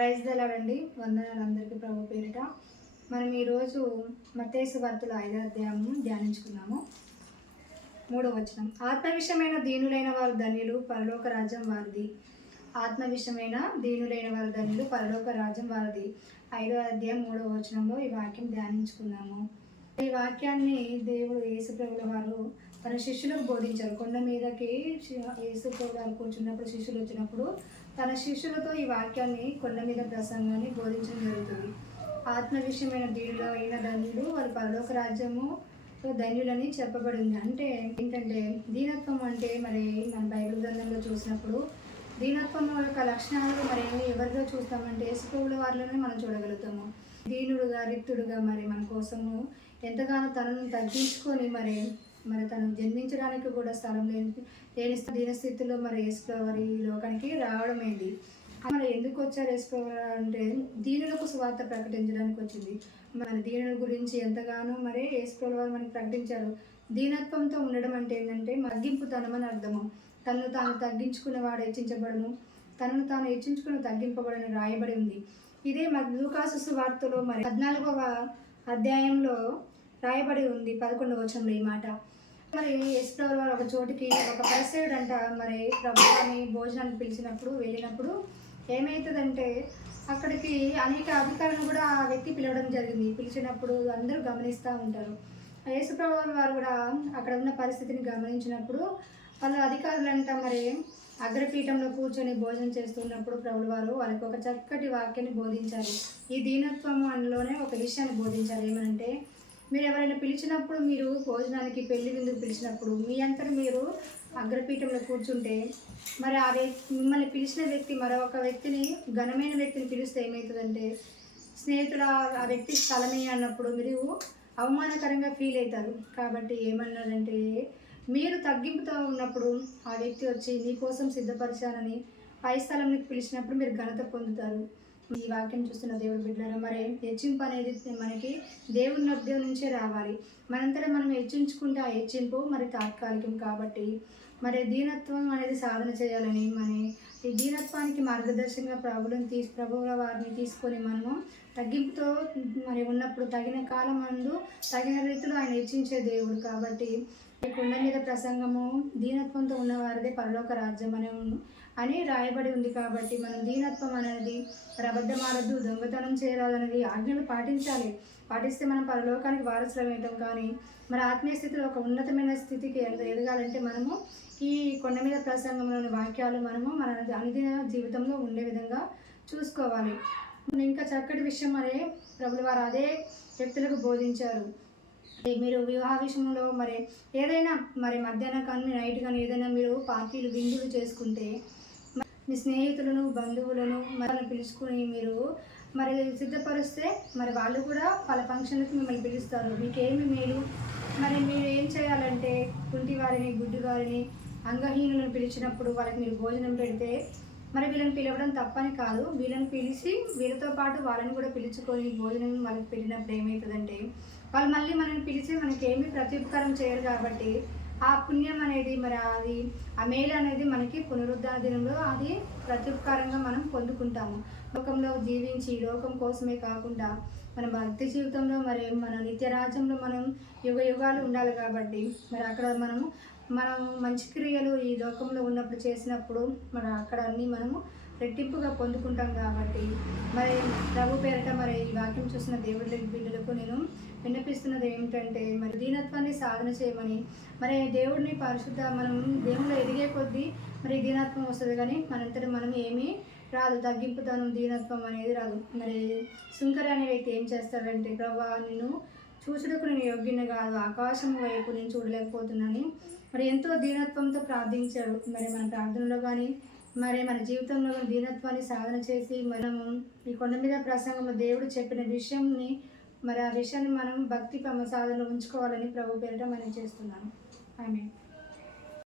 Praise దలాడండి వందనాలు అందరికీ ప్రభు పేరిట. మనం ఈరోజు మతేసు వార్తలు ఐదో అధ్యాయము ధ్యానించుకున్నాము. మూడో వచనం. ఆత్మవిషయమైన దీనులైన వారు ధన్యులు పరలోక రాజ్యం వారిది. ఆత్మవిషయమైన దీనులైన వారు ధన్యులు పరలోక రాజ్యం వారిది. ఐదో అధ్యాయం మూడో వచనంలో ఈ వాక్యం ధ్యానించుకున్నాము. ఈ వాక్యాన్ని దేవుడు యేసుప్రభుల వారు తన శిష్యులకు బోధించారు. కొండ మీదకి యేసుప్రభు కూర్చున్నప్పుడు శిష్యులు వచ్చినప్పుడు తన శిష్యులతో ఈ వాక్యాన్ని కొండ మీద ప్రసంగాన్ని బోధించడం జరుగుతుంది. ఆత్మ విషయమైన దీనిలో అయిన ధన్యులు వారి పరలోక రాజ్యము ధన్యులని చెప్పబడింది. అంటే ఏంటంటే దీనత్వం అంటే మరి మన బైబిల్ గ్రంథంలో చూసినప్పుడు దీనత్వం యొక్క లక్షణాలు మరి ఎవరిలో చూస్తామంటే యేసుప్రభుల వారిలోనే మనం చూడగలుగుతాము. దీనుడుగా రిక్తుడుగా మరి మన కోసము ఎంతగానో తనను తగ్గించుకొని మరి మరి తను జన్మించడానికి కూడా స్థలం లేని లేని దీనస్థితిలో మరి వేసుకోవాలి ఈ లోకానికి రావడమైంది మరి ఎందుకు వచ్చారు వేసుకోవాలి అంటే దీనులకు స్వార్థ ప్రకటించడానికి వచ్చింది. మన దీనుల గురించి ఎంతగానో మరి వేసుకోవాలి వారు మనకి ప్రకటించారు. దీనత్వంతో ఉండడం అంటే ఏంటంటే మగ్గింపు తనమని అర్థము. తనను తాను తగ్గించుకున్నవాడు హెచ్చించబడను. తనను తాను హెచ్చించుకుని తగ్గింపబడని రాయబడి ఉంది. ఇదే లూకాసు వార్తలో మరి పద్నాలుగవ అధ్యాయంలో రాయబడి ఉంది. పదకొండవ వచనంలో ఈ మాట. మరి యశ్వర్ వారు ఒక చోటికి ఒక పరిసేయుడు అంట మరి ప్రభుత్వాన్ని భోజనానికి పిలిచినప్పుడు వెళ్ళినప్పుడు ఏమవుతుందంటే అక్కడికి అనేక అధికారులను కూడా ఆ వ్యక్తి పిలవడం జరిగింది. పిలిచినప్పుడు అందరూ గమనిస్తూ ఉంటారు. యేసుప్రభు వారు కూడా అక్కడ ఉన్న పరిస్థితిని గమనించినప్పుడు వాళ్ళ అధికారులంట మరి అగ్రపీఠంలో కూర్చొని భోజనం చేస్తున్నప్పుడు ప్రభులు వారు వాళ్ళకి ఒక చక్కటి వాక్యాన్ని బోధించారు. ఈ దీనత్వం అందులోనే ఒక విషయాన్ని బోధించారు. ఏమనంటే మీరు ఎవరైనా పిలిచినప్పుడు మీరు భోజనానికి పెళ్ళి విందుకు పిలిచినప్పుడు మీ అంతటి మీరు అగ్రపీఠంలో కూర్చుంటే మరి ఆ వ్యక్తి మిమ్మల్ని పిలిచిన వ్యక్తి మరొక వ్యక్తిని ఘనమైన వ్యక్తిని పిలిస్తే ఏమవుతుందంటే స్నేహితుడు ఆ వ్యక్తి స్థలమే అన్నప్పుడు మీరు అవమానకరంగా ఫీల్ అవుతారు. కాబట్టి ఏమన్నారంటే మీరు తగ్గింపుతో ఉన్నప్పుడు ఆ వ్యక్తి వచ్చి మీకోసం సిద్ధపరిచానని పై స్థలంలోకి పిలిచినప్పుడు మీరు ఘనత పొందుతారు. ఈ వాక్యం చూస్తున్న దేవుడు బిడ్డల మరి హెచ్చింపు అనేది మనకి దేవుని మధ్య నుంచే రావాలి. మనంతటా మనం హెచ్చించుకుంటే ఆ హెచ్చింపు మరి తాత్కాలికం కాబట్టి మరి దీనత్వం అనేది సాధన చేయాలని మరి దీనత్వానికి మార్గదర్శకంగా ప్రభులను తీసి ప్రభువుల వారిని తీసుకొని మనము తగ్గింపుతో మరి ఉన్నప్పుడు తగిన కాలం అందు తగిన రీతిలో ఆయన హెచ్చించే దేవుడు కాబట్టి ఈ కొండ మీద ప్రసంగము దీనత్వంతో ఉన్నవారిదే పరలోక రాజ్యం అనే అని రాయబడి ఉంది కాబట్టి మనం దీనత్వం అనేది అబద్ధం ఆడద్దు దొంగతనం చేయాలనేది ఆజ్ఞలు పాటించాలి. పాటిస్తే మనం పరలోకానికి వారసులమవుతాం కానీ మన ఆత్మీయ స్థితిలో ఒక ఉన్నతమైన స్థితికి ఎదగాలంటే మనము ఈ కొండ మీద ప్రసంగంలోని వాక్యాలు మనము మన అనుదిన జీవితంలో ఉండే విధంగా చూసుకోవాలి. ఇంకా చక్కటి విషయం మరి ప్రభులు వారు అదే వ్యక్తులకు బోధించారు. మీరు వివాహ విషయంలో మరి ఏదైనా మరి మధ్యాహ్నం కానీ నైట్ కానీ ఏదైనా మీరు పార్టీలు విందులు చేసుకుంటే మీ స్నేహితులను బంధువులను మరి పిలుచుకుని మీరు మరి సిద్ధపరిస్తే మరి వాళ్ళు కూడా వాళ్ళ ఫంక్షన్లకు మిమ్మల్ని పిలుస్తారు. మీకేమి మేలు? మరి మీరు ఏం చేయాలంటే కుంటి వారిని గుడ్డు వారిని అంగహీనులను పిలిచినప్పుడు వాళ్ళకి మీరు భోజనం పెడితే మరి వీళ్ళని పిలవడం తప్పని కాదు. వీళ్ళని పిలిచి వీళ్ళతో పాటు వాళ్ళని కూడా పిలుచుకొని భోజనం వాళ్ళకి పెట్టినప్పుడు ఏమవుతుందంటే వాళ్ళు మళ్ళీ మనల్ని పిలిచి మనకి ఏమీ ప్రత్యుపకారం చేయరు కాబట్టి ఆ పుణ్యం అనేది మరి అది ఆ మేలు అనేది మనకి పునరుద్ధరణ దినంలో అది ప్రత్యుపకారంగా మనం పొందుకుంటాము. లోకంలో జీవించి లోకం కోసమే కాకుండా మన భక్తి జీవితంలో మరి మన నిత్యరాజ్యంలో మనం యుగ యుగాలు ఉండాలి కాబట్టి మరి అక్కడ మనము మనం మంచి క్రియలు ఈ లోకంలో ఉన్నప్పుడు చేసినప్పుడు మరి అక్కడ అన్నీ మనము రెట్టింపుగా పొందుకుంటాం కాబట్టి. మరి ప్రభు పేరట మరి ఈ వాక్యం చూసిన దేవుడి బిడ్డలకు నేను విన్నపిస్తున్నది ఏమిటంటే మరి దీనత్వాన్ని సాధన చేయమని. మరి దేవుడిని పరిశుద్ధ మనం దేవుళ్ళు ఎదిగే కొద్దీ మరి దీనత్వం వస్తుంది కానీ మనంతటి మనం ఏమీ రాదు. తగ్గింపుతనం దీనత్వం అనేది రాదు. మరి సుంకర అనే వ్యక్తి ఏం చేస్తాడంటే ప్రభా నేను చూసుడుకు నేను యోగ్యుని కాదు. ఆకాశం వైపు నేను చూడలేకపోతున్నాను మరి ఎంతో దీనత్వంతో ప్రార్థించాడు. మరి మన ప్రార్థనలో కానీ మరి మన జీవితంలో దీనత్వాన్ని సాధన చేసి మనము ఈ కొండ మీద ప్రసంగంలో దేవుడు చెప్పిన విషయంని మరి ఆ విషయాన్ని మనం భక్తి ప్రమసాధనలో ఉంచుకోవాలని ప్రభు పేరిట మనం చేస్తున్నాను ఆమె